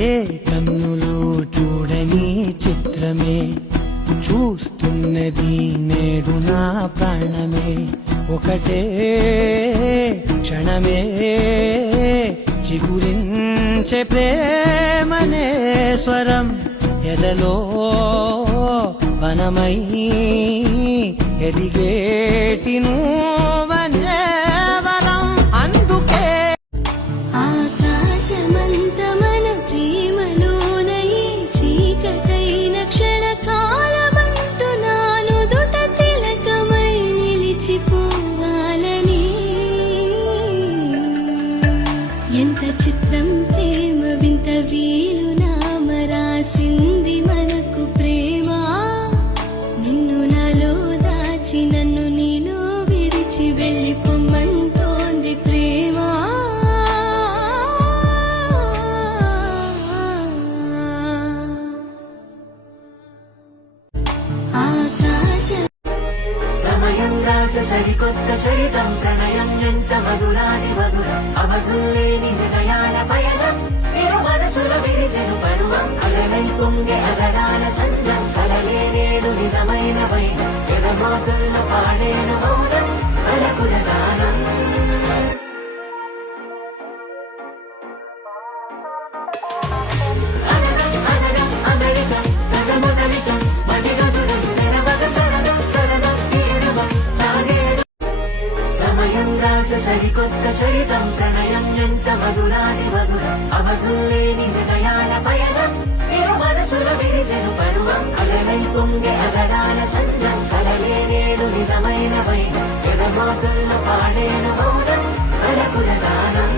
ఏ కన్నులు చూడని చిత్రమే చూస్తున్నది నేడు నా ప్రాణమే ఒకటే క్షణమే చిగురించే ప్రేమనే స్వరం ఎదలో వనమై ఎదిగేటి నువ్వనే వరం అందుకే ఆకాశమంత మన ప్రేమలోనై చీకటైన క్షణకాలమంటూ నాను దుట తిలకమై నిలిచిపోవాలని ఎంత చిత్రం ప్రేమ వింత వీలు నామరాసింది మనకు ప్రేమ నిన్ను నాలో దాచి నన్ను నీలో విడిచి వెళ్ళిపోమ్మంటోంది ప్రేమ సమయం రాస సరికొత్త చరితం ప్రణయం ఎంత మధురాని మధురం అవధుల్లేని హృదయాల పయనం ఇరు మనసుల విరిసెను పరువం అలలై పొంగే అగరాల సంజం కలలే నేడు నిజమైన వైనం ఎదమాతుల్లో పాడేను మౌనం అలకుల గానం సరికొత్త చరితం ప్రణయం ఎంత మధురాని మధురం అవధుల్లేని హృదయాల పయనం ఇరు మనసుల విరిసెను పరువం అలలై పొంగే అగరాల సంజం కలలే నేడు నిజమైన వైనం ఎదమాతుల్లో పాడేను మౌనం అలకుల గానం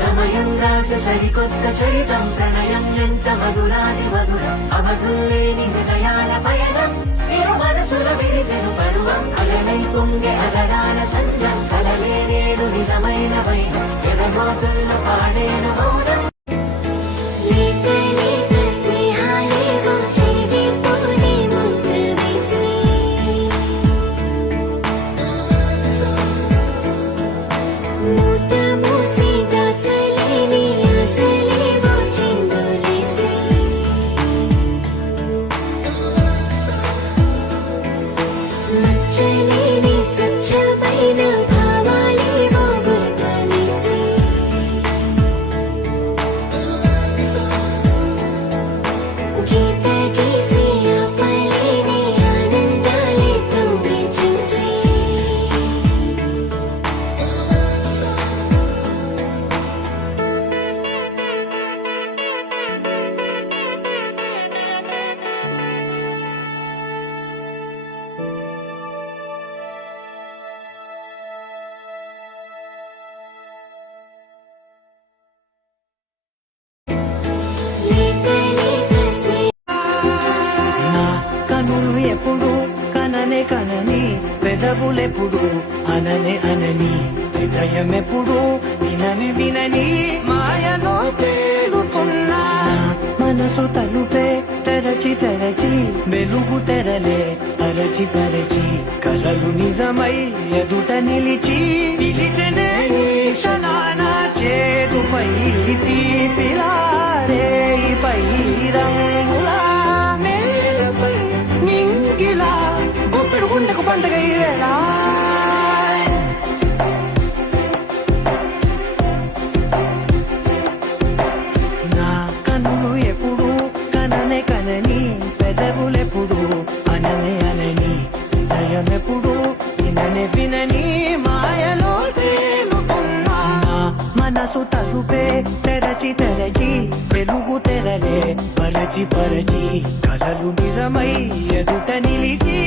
సమయం రాస సరికొత్త చరితం ప్రణయం ఎంత మధురాని మధురం అవధుల్లేని హృదయాల పయనం ఇరు మనసుల విరిసెను పరువం అలలై పొంగే అగరాల సంజం కలలే నేడు నిజమైన వైనం ఎదమాతుల్లో పాడేను మౌనం ఎప్పుడు కననే కనని పెదవులెప్పుడు అననే అనని హృదయం ఎప్పుడు వినని వినని మాయలో తేలుతున్నా మనసు తలుపే తెరచి తెరచి వెలుగు తెరలే పరచి పరచి కలలు నిజమై ఎదుట నిలిచి పిలిచనే క్షణాన చేతుపై తీపిలారే పై రంగులా గుండెకు పండుగ ఈవేళ నా కన్నులు ఎప్పుడు కననే కనని పెదవులెప్పుడు అననే అనని హృదయం ఎప్పుడు విననే వినని మాయలో తేలుతున్నా మనసు తలుపే తెరచి తెరచి వెలుగు తెరలే పరచి పరచి కలలు నిజమై ఎదుట నిలిచి